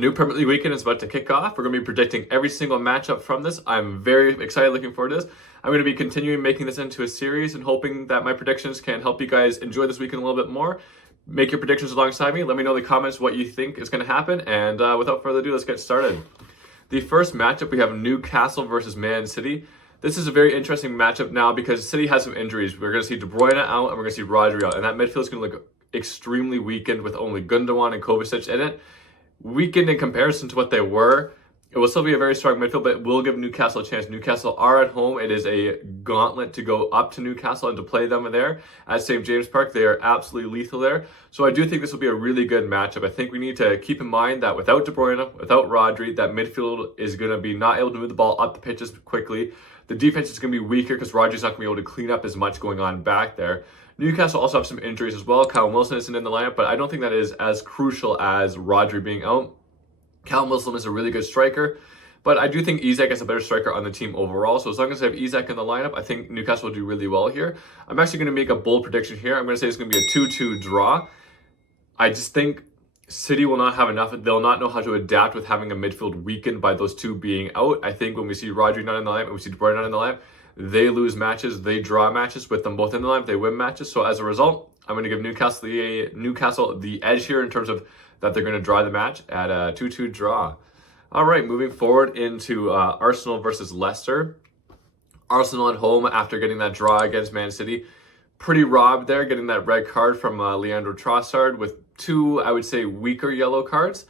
new Premier League weekend is about to kick off. We're going to be predicting every single matchup from this. I'm very excited, looking forward to this. I'm going to be continuing making this into a series and hoping that my predictions can help you guys enjoy this weekend a little bit more. Make your predictions alongside me. Let me know in the comments what you think is going to happen. And without further ado, let's get started. The first matchup, we have Newcastle versus Man City. This is a very interesting matchup now because City has some injuries. We're going to see De Bruyne out and we're going to see Rodri out. And that midfield is going to look extremely weakened with only Gundogan and Kovacic in it. Weakened in comparison to what they were. It will still be a very strong midfield, but it will give Newcastle a chance. Newcastle are at home. It is a gauntlet to go up to Newcastle and to play them there at St. James Park. They are absolutely lethal there. So I do think this will be a really good matchup. I think we need to keep in mind that without De Bruyne, without Rodri, that midfield is going to be not able to move the ball up the pitch as quickly. The defense is going to be weaker because Rodri's not going to be able to clean up as much going on back there. Newcastle also have some injuries as well. Callum Wilson isn't in the lineup, but I don't think that is as crucial as Rodri being out. Callum Wilson is a really good striker, but I do think Isak is a better striker on the team overall. So as long as I have Isak in the lineup, I think Newcastle will do really well here. I'm actually going to make a bold prediction here. I'm going to say it's going to be a 2-2 draw. I just think City will not have enough. They'll not know how to adapt with having a midfield weakened by those two being out. I think when we see Rodri not in the lineup and we see De Bruyne not in the lineup, they lose matches, they draw matches. With them both in the lineup, they win matches. So as a result, I'm going to give Newcastle the edge here in terms of that they're going to draw the match at a 2-2 draw. All right, moving forward into Arsenal versus Leicester. Arsenal at home after getting that draw against Man City. Pretty robbed there, getting that red card from Leandro Trossard with two, I would say, weaker yellow cards.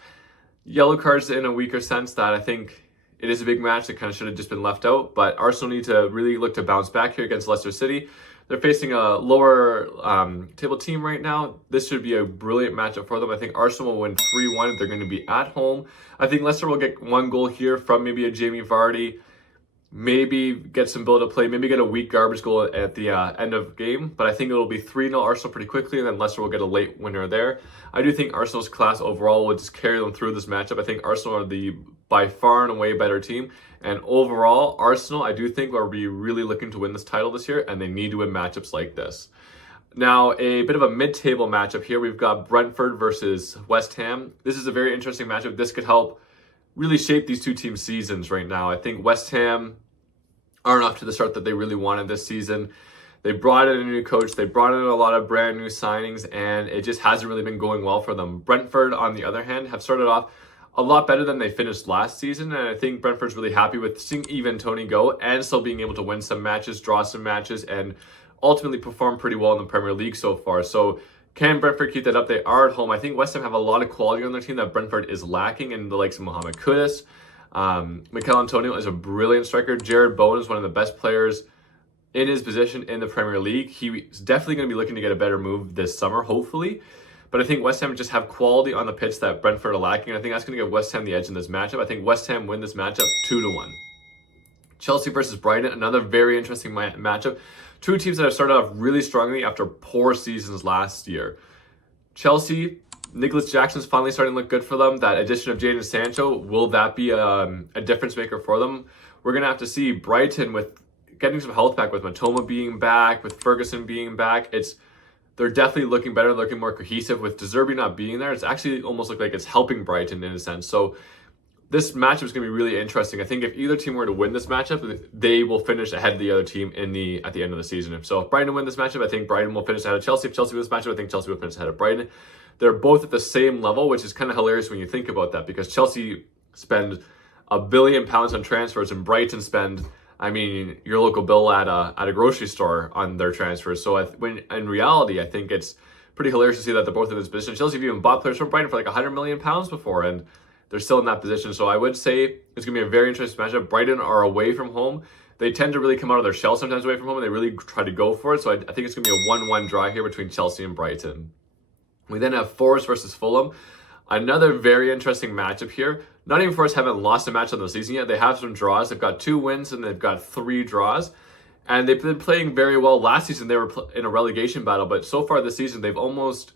Yellow cards in a weaker sense that I think it is a big match that kind of should have just been left out. But Arsenal need to really look to bounce back here against Leicester City. They're facing a lower table team right now. This should be a brilliant matchup for them. I think Arsenal will win 3-1. They're going to be at home. I think Leicester will get one goal here from maybe a Jamie Vardy. Maybe get some build-up play. Maybe get a weak garbage goal at the end of game. But I think it will be 3-0 Arsenal pretty quickly, and then Leicester will get a late winner there. I do think Arsenal's class overall will just carry them through this matchup. I think Arsenal are the by far and away better team. And overall, Arsenal, I do think, will be really looking to win this title this year, and they need to win matchups like this. Now, a bit of a mid-table matchup here. We've got Brentford versus West Ham. This is a very interesting matchup. This could help really shape these two teams' seasons right now. I think West Ham aren't off to the start that they really wanted this season. They brought in a new coach. They brought in a lot of brand new signings, and it just hasn't really been going well for them. Brentford, on the other hand, have started off a lot better than they finished last season, and I think Brentford's really happy with seeing even Tony go and still being able to win some matches, draw some matches, and ultimately perform pretty well in the Premier League so far. So can Brentford keep that up? They are at home. I think West Ham have a lot of quality on their team that Brentford is lacking in the likes of Mohamed Kudus. Mikel Antonio is a brilliant striker. Jared Bowen is one of the best players in his position in the Premier League. He's definitely going to be looking to get a better move this summer, hopefully. But I think West Ham just have quality on the pitch that Brentford are lacking. I think that's going to give West Ham the edge in this matchup. I think West Ham win this matchup 2-1. Chelsea versus Brighton, another very interesting matchup. Two teams that have started off really strongly after poor seasons last year. Chelsea, Nicholas Jackson's finally starting to look good for them. That addition of Jadon Sancho, will that be a difference maker for them? We're going to have to see. Brighton with getting some health back, with Matoma being back, with Ferguson being back. They're definitely looking better, looking more cohesive. With De Zerbi not being there, it's actually almost looked like it's helping Brighton in a sense. So this matchup is going to be really interesting. I think if either team were to win this matchup, they will finish ahead of the other team at the end of the season. So if Brighton win this matchup, I think Brighton will finish ahead of Chelsea. If Chelsea wins this matchup, I think Chelsea will finish ahead of Brighton. They're both at the same level, which is kind of hilarious when you think about that, because Chelsea spend £1 billion on transfers and Brighton spend, your local bill at a grocery store on their transfers. So when in reality, I think it's pretty hilarious to see that they're both in this position. Chelsea have even bought players from Brighton for like £100 million before, and they're still in that position. So I would say it's going to be a very interesting matchup. Brighton are away from home. They tend to really come out of their shell sometimes away from home, and they really try to go for it. So I think it's going to be a 1-1 draw here between Chelsea and Brighton. We then have Forest versus Fulham. Another very interesting matchup here. Nottingham Forest haven't lost a match on the season yet. They have some draws. They've got 2 wins and they've got 3 draws. And they've been playing very well. Last season, they were in a relegation battle. But so far this season, they've almost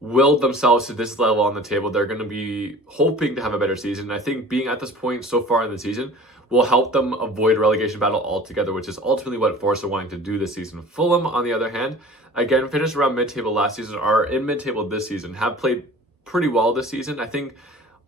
willed themselves to this level on the table. They're going to be hoping to have a better season. And I think being at this point so far in the season will help them avoid relegation battle altogether, which is ultimately what Forest are wanting to do this season. Fulham, on the other hand, again, finished around mid-table last season, are in mid-table this season, have played pretty well this season. I think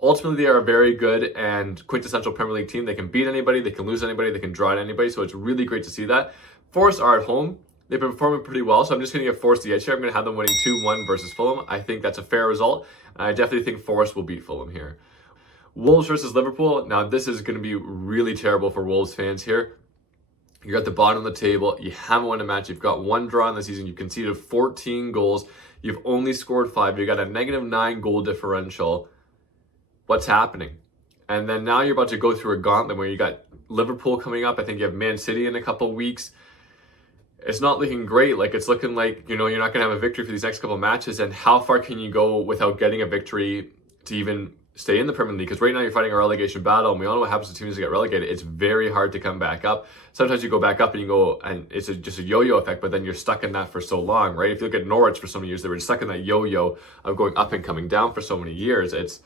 Ultimately, they are a very good and quintessential Premier League team. They can beat anybody, they can lose anybody, they can draw at anybody. So it's really great to see that. Forest are at home. They've been performing pretty well, so I'm just going to give Forest the edge here. I'm going to have them winning 2-1 versus Fulham. I think that's a fair result, and I definitely think Forest will beat Fulham here. Wolves versus Liverpool. Now, this is going to be really terrible for Wolves fans here. You're at the bottom of the table. You haven't won a match. You've got one draw in the season. You've conceded 14 goals. You've only scored 5. You've got a -9 goal differential. What's happening? And then now you're about to go through a gauntlet where you got Liverpool coming up. I think you have Man City in a couple weeks. It's not looking great. Like, it's looking like, you're not going to have a victory for these next couple matches. And how far can you go without getting a victory to even stay in the Premier League? Because right now you're fighting a relegation battle, and we all know what happens to teams that get relegated. It's very hard to come back up. Sometimes you go back up and you go, and it's just a yo-yo effect, but then you're stuck in that for so long, right? If you look at Norwich for so many years, they were stuck in that yo-yo of going up and coming down for so many years. It's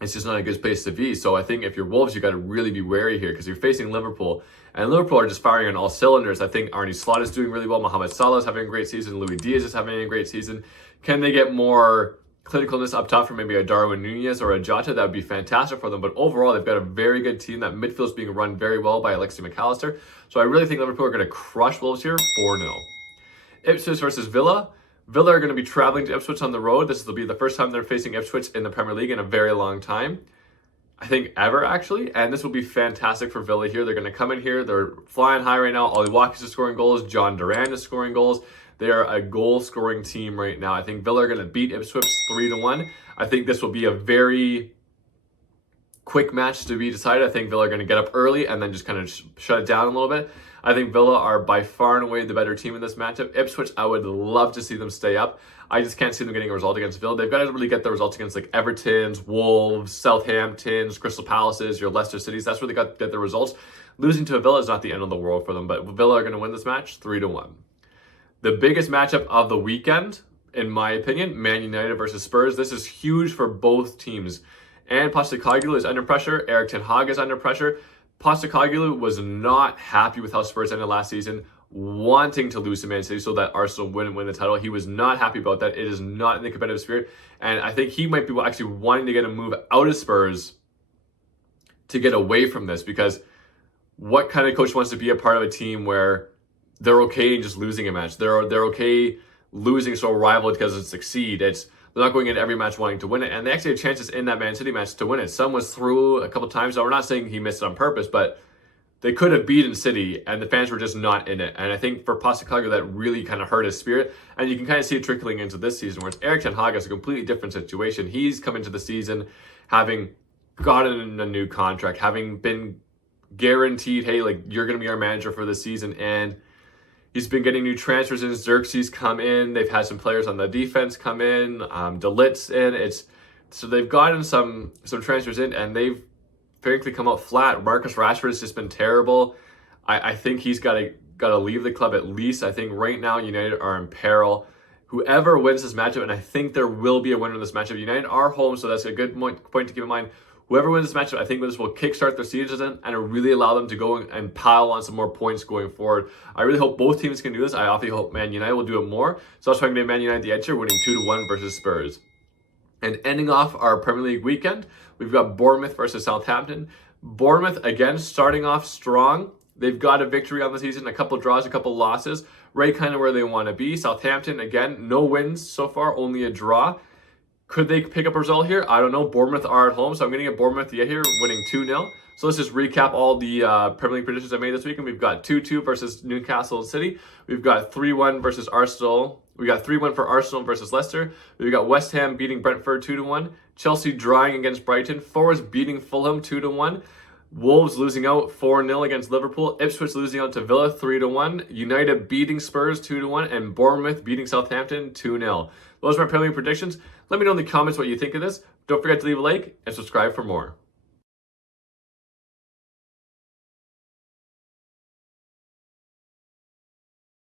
just not a good place to be. So I think if you're Wolves, you got to really be wary here, because you're facing Liverpool, and Liverpool are just firing on all cylinders. I think Arne Slot is doing really well. Mohamed Salah is having a great season. Luis Diaz is having a great season. Can they get more clinicalness up top for maybe a Darwin Nunez or a Jota? That would be fantastic for them. But overall, they've got a very good team. That midfield is being run very well by Alexis McAllister. So I really think Liverpool are going to crush Wolves here, 4-0. Ipswich versus Villa. Villa are going to be traveling to Ipswich on the road. This will be the first time they're facing Ipswich in the Premier League in a very long time. I think ever, actually. And this will be fantastic for Villa here. They're going to come in here. They're flying high right now. Ollie Watkins is scoring goals. John Duran is scoring goals. They are a goal-scoring team right now. I think Villa are going to beat Ipswich 3-1. I think this will be a very quick match to be decided. I think Villa are going to get up early and then just kind of shut it down a little bit. I think Villa are by far and away the better team in this matchup. Ipswich, I would love to see them stay up. I just can't see them getting a result against Villa. They've got to really get the results against like Everton's, Wolves, Southampton's, Crystal Palaces, your Leicester Cities. That's where they got to get the results. Losing to a Villa is not the end of the world for them, but Villa are going to win this match 3-1. The biggest matchup of the weekend, in my opinion, Man United versus Spurs. This is huge for both teams. And Postecoglou is under pressure. Erik ten Hag is under pressure. Postecoglou was not happy with how Spurs ended last season, wanting to lose to Man City so that Arsenal wouldn't win the title. He was not happy about that. It is not in the competitive spirit. And I think he might be actually wanting to get a move out of Spurs to get away from this, because what kind of coach wants to be a part of a team where they're okay in just losing a match? They're okay losing so a rival doesn't succeed. They're not going into every match wanting to win it. And they actually had chances in that Man City match to win it. Some was through a couple times. Now, we're not saying he missed it on purpose, but they could have beaten City, and the fans were just not in it. And I think for Postecoglou, that really kind of hurt his spirit. And you can kind of see it trickling into this season, where it's Erik ten Hag is a completely different situation. He's come into the season having gotten a new contract, having been guaranteed, hey, like, you're going to be our manager for this season. And he's been getting new transfers in. Xerxes come in. They've had some players on the defense come in. De Ligt's in. So they've gotten some transfers in, and they've frankly come out flat. Marcus Rashford has just been terrible. I think he's got to leave the club at least. I think right now United are in peril. Whoever wins this matchup, and I think there will be a winner in this matchup. United are home, so that's a good point to keep in mind. Whoever wins this matchup, I think this will kickstart their season and really allow them to go and pile on some more points going forward. I really hope both teams can do this. I obviously hope Man United will do it more. So that's why I'm going to Man United the edge here, winning 2-1 versus Spurs. And ending off our Premier League weekend, we've got Bournemouth versus Southampton. Bournemouth, again, starting off strong. They've got a victory on the season, a couple draws, a couple losses. Right kind of where they want to be. Southampton, again, no wins so far, only a draw. Could they pick up a result here? I don't know. Bournemouth are at home, so I'm going to get Bournemouth to get here, winning 2-0. So let's just recap all the Premier League predictions I made this week. And we've got 2-2 versus Newcastle City. We've got 3-1 versus Arsenal. We got 3-1 for Arsenal versus Leicester. We've got West Ham beating Brentford 2-1. Chelsea drawing against Brighton. Forest beating Fulham 2-1. Wolves losing out 4-0 against Liverpool. Ipswich losing out to Villa 3-1. United beating Spurs 2-1. And Bournemouth beating Southampton 2-0. Those are my Premier League predictions. Let me know in the comments what you think of this. Don't forget to leave a like and subscribe for more.